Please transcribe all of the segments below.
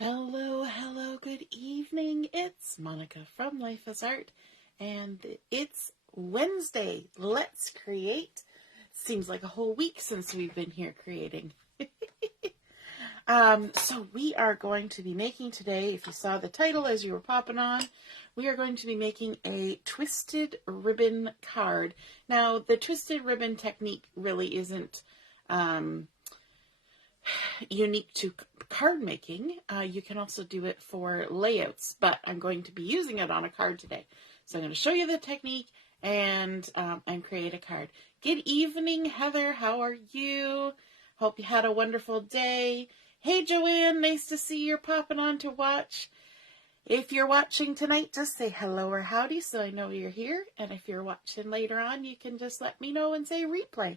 Hello, hello, good evening. It's Monica from Life as Art, and it's Wednesday. Let's create. Seems like a whole week since we've been here creating. So we are going to be making today, if you saw the title as you were popping on, we are going to be making a twisted ribbon card. Now, the twisted ribbon technique really isn't unique to card making. You can also do it for layouts, but I'm going to be using it on a card today. So I'm going to show you the technique and create a card. Good evening, Heather. How are you? Hope you had a wonderful day. Hey, Joanne. Nice to see you're popping on to watch. If you're watching tonight, just say hello or howdy so I know you're here. And if you're watching later on, you can just let me know and say replay.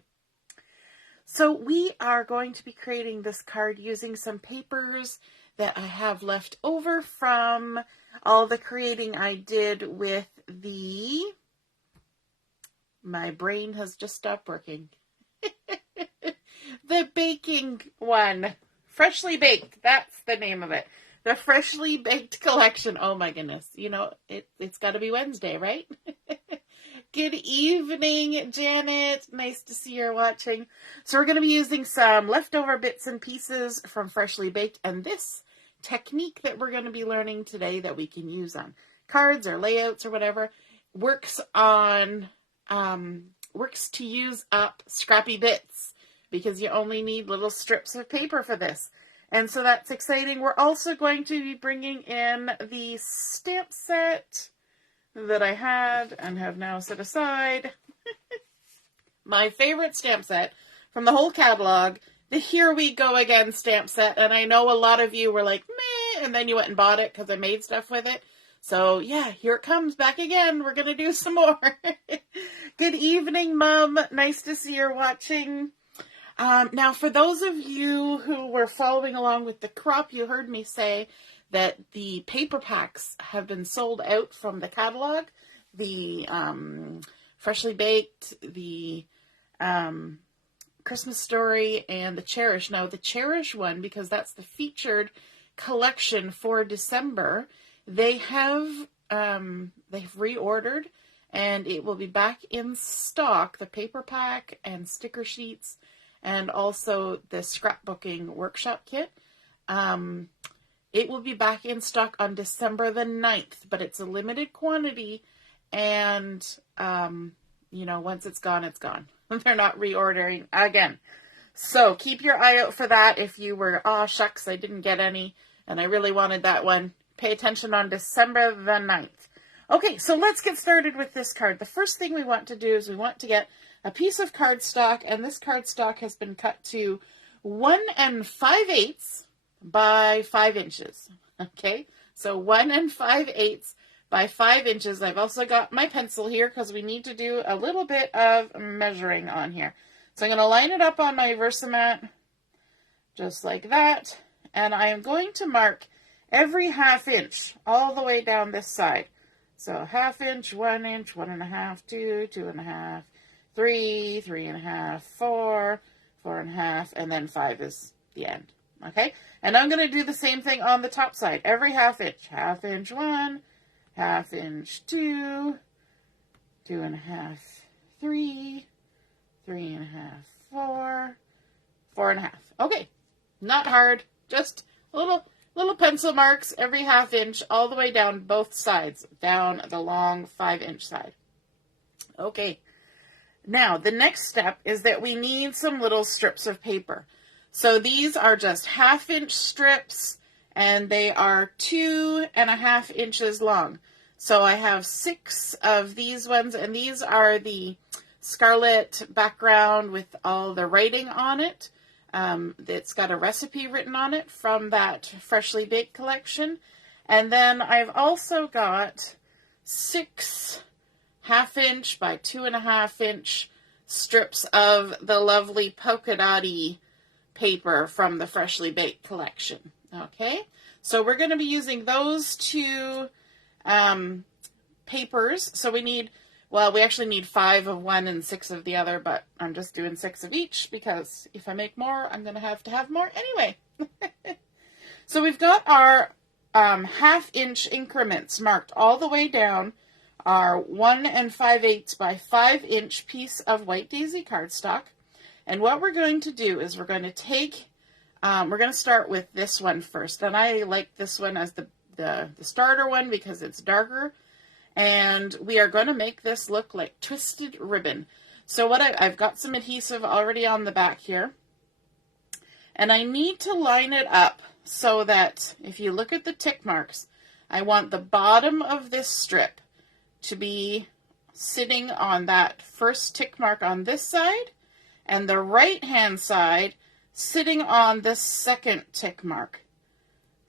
So we are going to be creating this card using some papers that I have left over from all the creating I did with my brain has just stopped working. The baking one. Freshly Baked, that's the name of it. The Freshly Baked collection. Oh my goodness. You know, it's got to be Wednesday, right? Good evening, Janet. Nice to see you're watching. So we're going to be using some leftover bits and pieces from Freshly Baked, and this technique that we're going to be learning today that we can use on cards or layouts or whatever works to use up scrappy bits because you only need little strips of paper for this. And so that's exciting. We're also going to be bringing in the stamp set that I had and have now set aside. My favorite stamp set from the whole catalog, the Here We Go Again stamp set. And I know a lot of you were like, meh, and then you went and bought it because I made stuff with it. So yeah, here it comes back again. We're going to do some more. Good evening, Mom. Nice to see you're watching. Now, for those of you who were following along with the crop, you heard me say that the paper packs have been sold out from the catalog. The Freshly Baked, the Christmas Story, and the Cherish. Now, the Cherish one, because that's the featured collection for December, they've reordered, and it will be back in stock, the paper pack and sticker sheets, and also the scrapbooking workshop kit. It will be back in stock on December the 9th, but it's a limited quantity, and, once it's gone, it's gone. They're not reordering again. So keep your eye out for that if you were, shucks, I didn't get any, and I really wanted that one. Pay attention on December the 9th. Okay, so let's get started with this card. The first thing we want to do is we want to get a piece of cardstock, and this cardstock has been cut to 1 5/8 by 5 inches. Okay, so 1 5/8 by 5 inches. I've also got my pencil here because we need to do a little bit of measuring on here. So I'm going to line it up on my Versamat just like that, and I am going to mark every 1/2 inch all the way down this side. So 1/2 inch, 1 inch, 1 1/2, 2, 2 1/2, 3, 3 1/2, 4, 4 1/2, and then 5 is the end. Okay, and I'm going to do the same thing on the top side. Every 1/2 inch. 1/2 inch 1, 1/2 inch 2, 2 1/2, 3, 3 1/2, 4, 4 1/2. Okay, not hard. Just little pencil marks every 1/2 inch all the way down both sides, down the long 5 inch side. Okay, now the next step is that we need some little strips of paper. So these are just 1/2 inch strips, and they are 2 1/2 inches long. So I have 6 of these ones, and these are the Scarlet background with all the writing on it. It's got a recipe written on it from that Freshly Baked collection. And then I've also got 6 1/2 inch by 2 1/2 inch strips of the lovely polka dotty paper from the Freshly Baked collection. Okay, so we're going to be using those two papers. So we actually need 5 of one and 6 of the other, but I'm just doing 6 of each because if I make more, I'm going to have more anyway. So we've got our 1/2 inch increments marked all the way down our 1 5/8 by 5 inch piece of white daisy cardstock. And what we're going to do is we're going to take, we're going to start with this one first. And I like this one as the starter one because it's darker. And we are going to make this look like twisted ribbon. So what I've got some adhesive already on the back here. And I need to line it up so that if you look at the tick marks, I want the bottom of this strip to be sitting on that first tick mark on this side, and the right-hand side sitting on the second tick mark,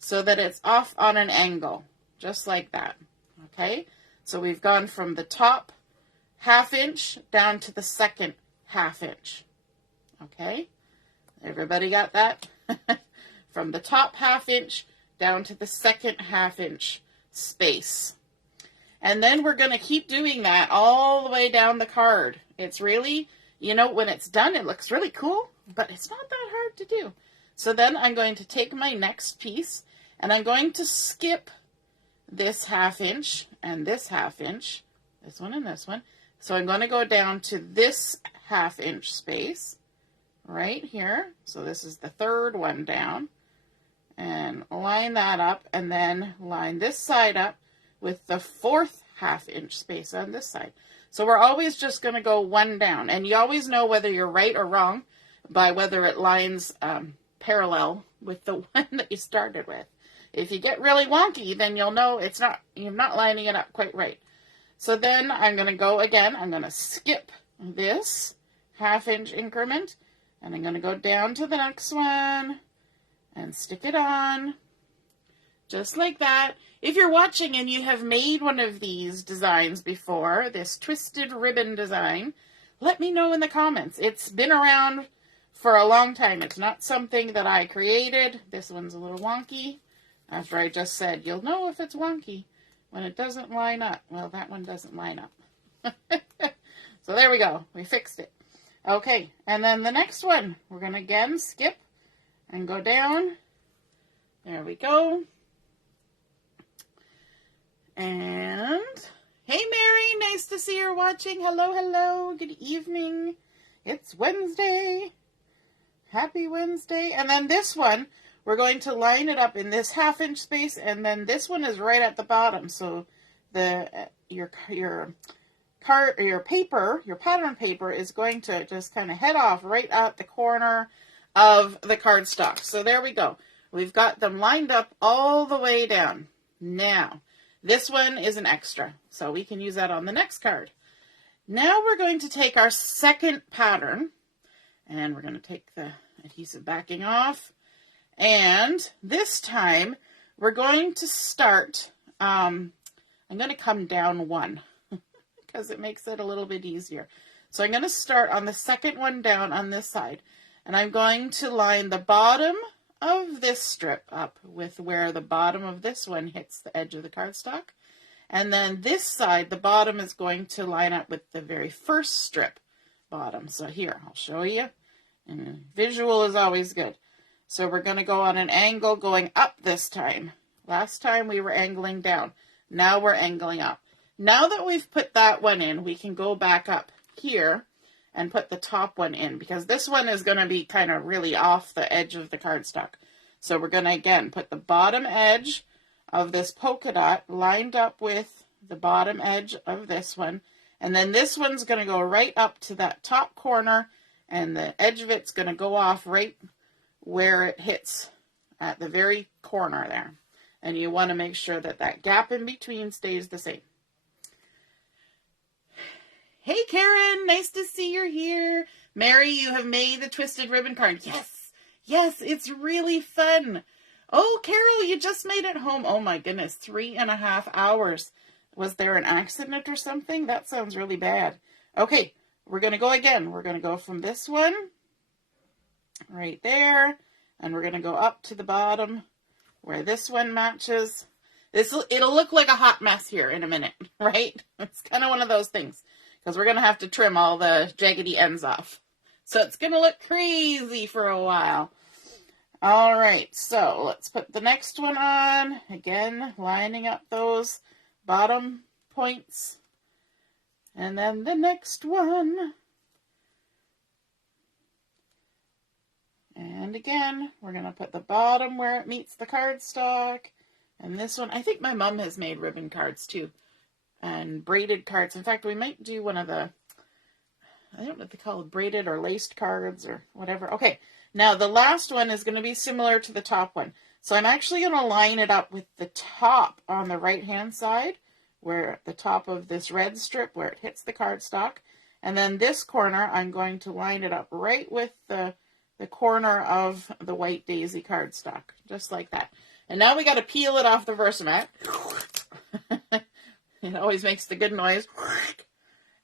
so that it's off on an angle, just like that, okay? So we've gone from the top 1/2 inch down to the second 1/2 inch, okay? Everybody got that? From the top 1/2 inch down to the second 1/2 inch space. And then we're going to keep doing that all the way down the card. It's really, you know, when it's done, it looks really cool, but it's not that hard to do. So then I'm going to take my next piece, and I'm going to skip this 1/2 inch and this 1/2 inch, this one and this one. So I'm going to go down to this 1/2 inch space right here. So this is the third one down, and line that up, and then line this side up with the fourth 1/2 inch space on this side. So we're always just going to go one down, and you always know whether you're right or wrong by whether it lines parallel with the one that you started with. If you get really wonky, then you'll know you're not lining it up quite right. So then I'm going to go again. I'm going to skip this 1/2 inch increment, and I'm going to go down to the next one and stick it on, just like that. If you're watching and you have made one of these designs before, this twisted ribbon design, let me know in the comments. It's been around for a long time. It's not something that I created. This one's a little wonky. After I just said, you'll know if it's wonky when it doesn't line up. Well, that one doesn't line up. So there we go. We fixed it. Okay, and then the next one, we're going to again skip and go down. There we go. And, hey Mary, nice to see you're watching. Hello, hello, good evening. It's Wednesday. Happy Wednesday. And then this one, we're going to line it up in this 1/2 inch space, and then this one is right at the bottom. So your pattern paper is going to just kind of head off right at the corner of the cardstock. So there we go. We've got them lined up all the way down. Now, this one is an extra, so we can use that on the next card. Now we're going to take our second pattern, and we're going to take the adhesive backing off. And this time, we're going to start, I'm going to come down one, because it makes it a little bit easier. So I'm going to start on the second one down on this side, and I'm going to line the bottom of this strip up with where the bottom of this one hits the edge of the cardstock. And then this side, the bottom is going to line up with the very first strip bottom. So here, I'll show you. And visual is always good. So we're going to go on an angle going up this time. Last time we were angling down. Now we're angling up. Now that we've put that one in, we can go back up here and put the top one in, because this one is going to be kind of really off the edge of the cardstock. So we're going to, again, put the bottom edge of this polka dot lined up with the bottom edge of this one. And then this one's going to go right up to that top corner, and the edge of it's going to go off right where it hits at the very corner there. And you want to make sure that that gap in between stays the same. Hey Karen, nice to see you're here. Mary, you have made the twisted ribbon card. Yes, yes, it's really fun. Oh, Carol, you just made it home. Oh my goodness, 3.5 hours. Was there an accident or something? That sounds really bad. Okay, we're going to go again. We're going to go from this one right there, and we're going to go up to the bottom where this one matches. It'll look like a hot mess here in a minute, right? It's kind of one of those things, because we're going to have to trim all the jaggedy ends off. So it's going to look crazy for a while. All right, so let's put the next one on. Again, lining up those bottom points. And then the next one. And again, we're going to put the bottom where it meets the cardstock. And this one, I think my mom has made ribbon cards too. And braided cards. In fact, we might do one of the, I don't know what they call it, braided or laced cards or whatever. Okay, now the last one is going to be similar to the top one. So I'm actually going to line it up with the top on the right-hand side, where the top of this red strip where it hits the cardstock. And then this corner, I'm going to line it up right with the corner of the white daisy cardstock, just like that. And now we got to peel it off the Versamat. It always makes the good noise.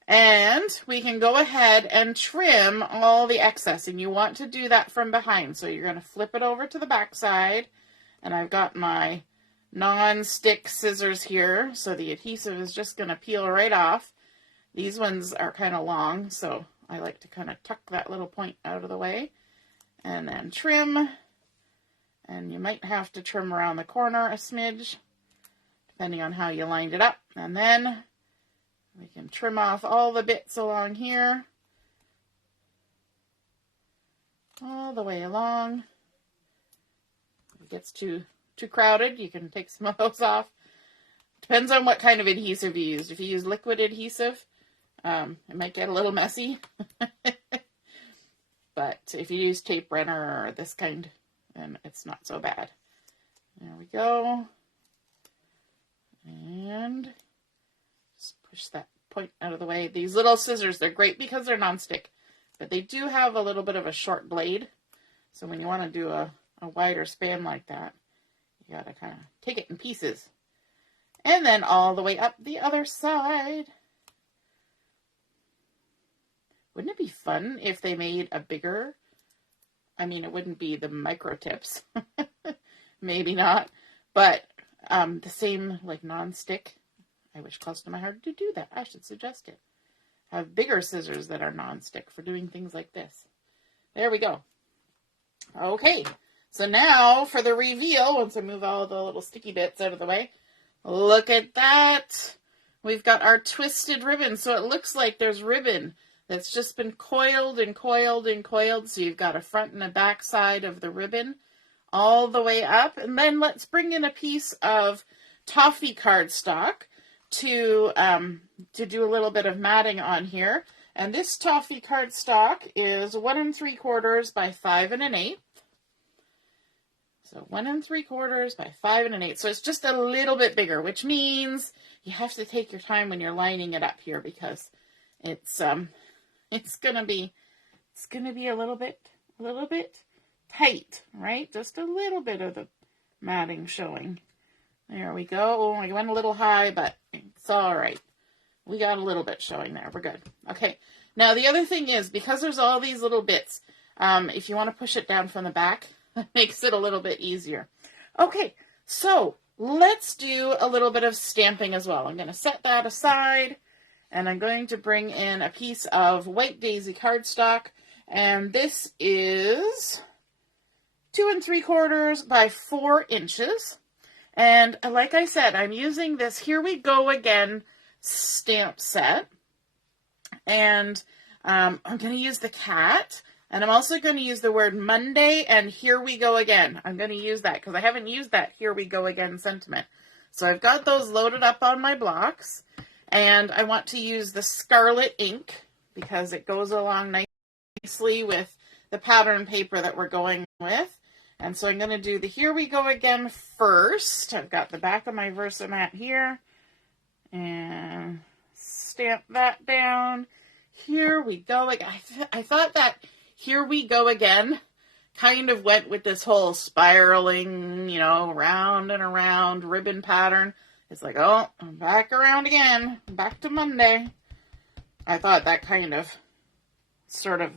And we can go ahead and trim all the excess. And you want to do that from behind. So you're going to flip it over to the back side. And I've got my non-stick scissors here. So the adhesive is just going to peel right off. These ones are kind of long, so I like to kind of tuck that little point out of the way. And then trim. And you might have to trim around the corner a smidge, depending on how you lined it up. And then we can trim off all the bits along here, all the way along. If it gets too crowded, you can take some of those off. Depends on what kind of adhesive you use. If you use liquid adhesive, it might get a little messy. But if you use tape runner or this kind, then it's not so bad. There we go. And just push that point out of the way. These little scissors, they're great because they're nonstick, but they do have a little bit of a short blade. So when you want to do a wider span like that, you got to kind of take it in pieces. And then all the way up the other side. Wouldn't it be fun if they made a bigger, I mean, it wouldn't be the micro tips, maybe not, but the same like non-stick. I wish close to my heart to do that. I should suggest it. Have bigger scissors that are non-stick for doing things like this. There we go. Okay, so now for the reveal, once I move all the little sticky bits out of the way, look at that. We've got our twisted ribbon, so it looks like there's ribbon that's just been coiled and coiled and coiled. So you've got a front and a back side of the ribbon all the way up. And then let's bring in a piece of toffee cardstock to do a little bit of matting on here. And this toffee cardstock is 1 3/4 by 5 1/8. So 1 3/4 by 5 1/8. So it's just a little bit bigger, which means you have to take your time when you're lining it up here because it's gonna be a little bit tight, right? Just a little bit of the matting showing. There we go. Oh, I went a little high, but it's all right. We got a little bit showing there. We're good. Okay. Now the other thing is, because there's all these little bits, if you want to push it down from the back, it makes it a little bit easier. Okay, so let's do a little bit of stamping as well. I'm going to set that aside. And I'm going to bring in a piece of white daisy cardstock. And this is 2 3/4 by 4 inches. And like I said, I'm using this Here We Go Again stamp set. And I'm going to use the cat. And I'm also going to use the word Monday and Here We Go Again. I'm going to use that because I haven't used that Here We Go Again sentiment. So I've got those loaded up on my blocks. And I want to use the Scarlet ink because it goes along nicely with the pattern paper that we're going with. And so I'm going to do the Here We Go Again first. I've got the back of my Versamat here. And stamp that down. Here we go again. I thought that Here We Go Again kind of went with this whole spiraling, round and around ribbon pattern. It's like, oh, I'm back around again. Back to Monday. I thought that kind of sort of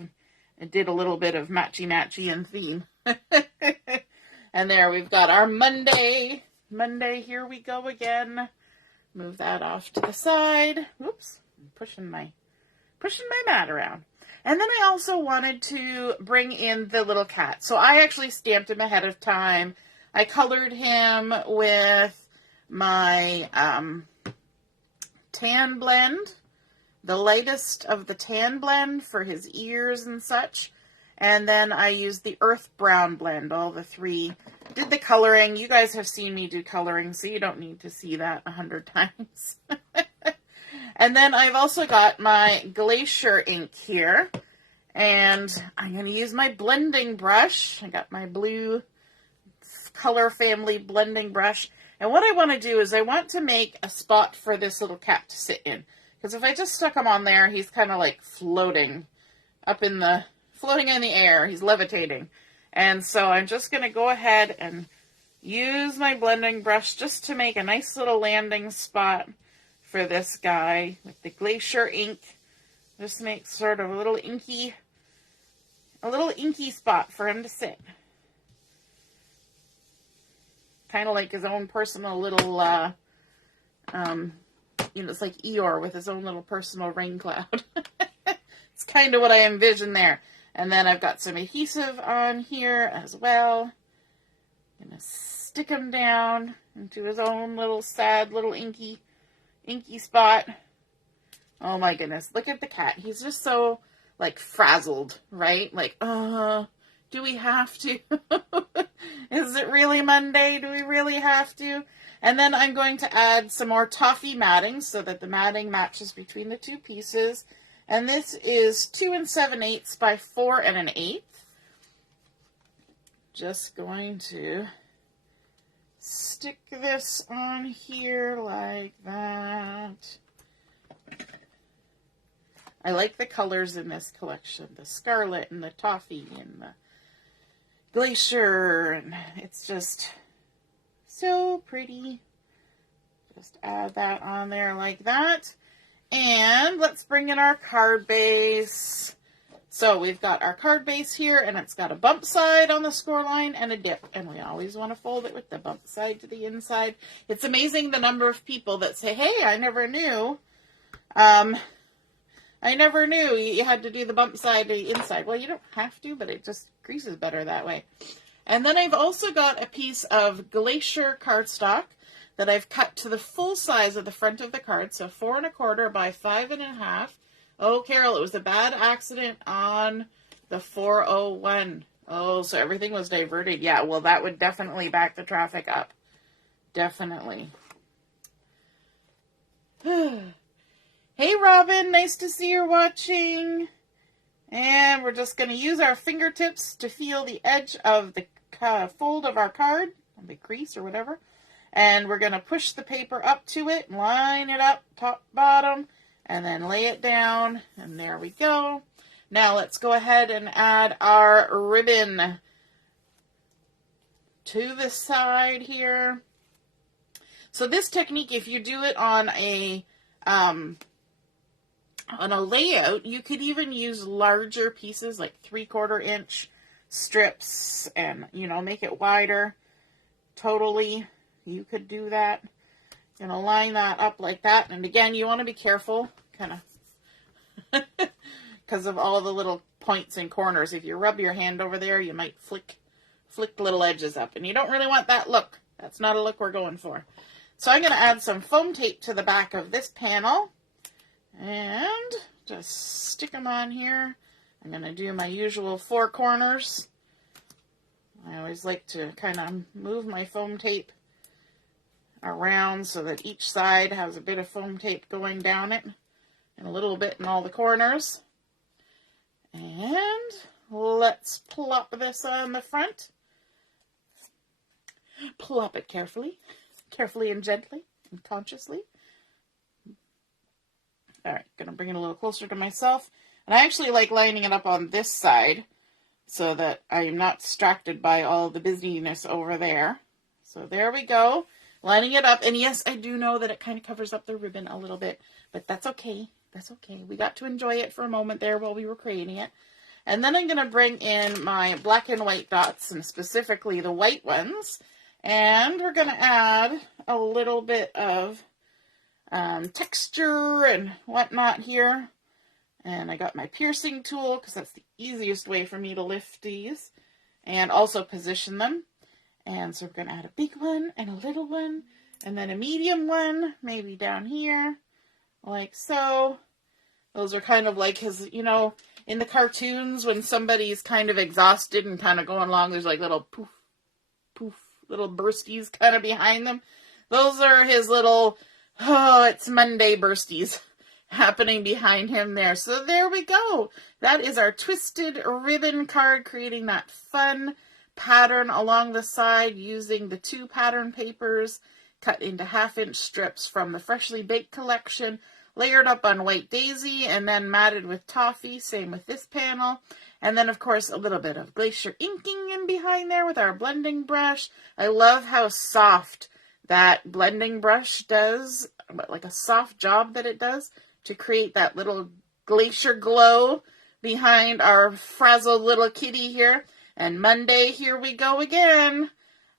it did a little bit of matchy-matchy in theme. And there we've got our Monday. Monday, Here We Go Again. Move that off to the side. Whoops. I'm pushing my mat around. And then I also wanted to bring in the little cat. So I actually stamped him ahead of time. I colored him with my tan blend, the lightest of the tan blend for his ears and such. And then I used the earth brown blend, all the three. Did the coloring. You guys have seen me do coloring, so you don't need to see that 100 times. And then I've also got my Glacier ink here. And I'm going to use my blending brush. I got my blue color family blending brush. And what I want to do is I want to make a spot for this little cat to sit in. Because if I just stuck him on there, he's kind of like floating in the air. He's levitating. And so I'm just going to go ahead and use my blending brush just to make a nice little landing spot for this guy with the Glacier ink. Just make sort of a little inky spot for him to sit. Kind of like his own personal little, it's like Eeyore with his own little personal rain cloud. It's kind of what I envision there. And then I've got some adhesive on here as well. I'm going to stick him down into his own little sad little inky spot. Oh my goodness. Look at the cat. He's just so like frazzled, right? Like, do we have to? Is it really Monday? Do we really have to? And then I'm going to add some more toffee matting so that the matting matches between the two pieces. And this is 2 7/8 by 4 1/8. Just going to stick this on here like that. I like the colors in this collection, the Scarlet and the Toffee and the Glacier, and it's just so pretty. Just add that on there like that. And let's bring in our card base. So we've got our card base here, and it's got a bump side on the score line and a dip. And we always want to fold it with the bump side to the inside. It's amazing the number of people that say, hey, I never knew you had to do the bump side to the inside. Well, you don't have to, but it just creases better that way. And then I've also got a piece of Glacier cardstock that I've cut to the full size of the front of the card. So 4 1/4 by 5 1/2. Oh, Carol, it was a bad accident on the 401. Oh, so everything was diverted. Yeah, well, that would definitely back the traffic up. Definitely. Hey, Robin, nice to see you're watching. And we're just going to use our fingertips to feel the edge of the fold of our card, the crease or whatever. And we're going to push the paper up to it, line it up, top, bottom, and then lay it down. And there we go. Now let's go ahead and add our ribbon to the side here. So this technique, if you do it on a layout, you could even use larger pieces like 3/4 inch strips and, make it wider. Totally, you could do that. Line that up like that. And again, you want to be careful, kind of, because of all the little points and corners. If you rub your hand over there, you might flick little edges up. And you don't really want that look. That's not a look we're going for. So I'm going to add some foam tape to the back of this panel. And just stick them on here. I'm going to do my usual 4 corners. I always like to kind of move my foam tape around so that each side has a bit of foam tape going down it and a little bit in all the corners. And let's plop this on the front. Plop it carefully and gently and consciously. All right, going to bring it a little closer to myself. And I actually like lining it up on this side so that I'm not distracted by all the busyness over there. So there we go. Lining it up. And yes, I do know that it kind of covers up the ribbon a little bit, but that's okay. That's okay. We got to enjoy it for a moment there while we were creating it. And then I'm going to bring in my black and white dots, and specifically the white ones. And we're going to add a little bit of texture and whatnot here And I got my piercing tool because that's the easiest way for me to lift these and also position them. And so we're going to add a big one and a little one and then a medium one, maybe down here, like so. Those are kind of like his, you know, in the cartoons when somebody's kind of exhausted and kind of going along, there's like little poof, poof, little bursties kind of behind them. Those are his little, oh, it's Monday bursties happening behind him there. So there we go. That is our twisted ribbon card, creating that fun pattern along the side using the 2 pattern papers cut into 1/2-inch strips from the Freshly Baked collection, layered up on white daisy and then matted with toffee. Same with this panel. And then, of course, a little bit of Glacier inking in behind there with our blending brush. I love how soft that blending brush does, like a soft job that it does to create that little Glacier glow behind our frazzled little kitty here. And Monday, here we go again.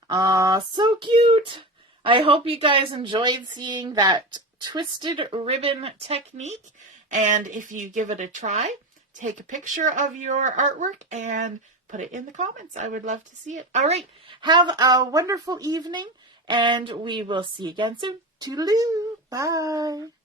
Aw, so cute. I hope you guys enjoyed seeing that twisted ribbon technique. And if you give it a try, take a picture of your artwork and put it in the comments. I would love to see it. All right. Have a wonderful evening, and we will see you again soon. Toodaloo. Bye.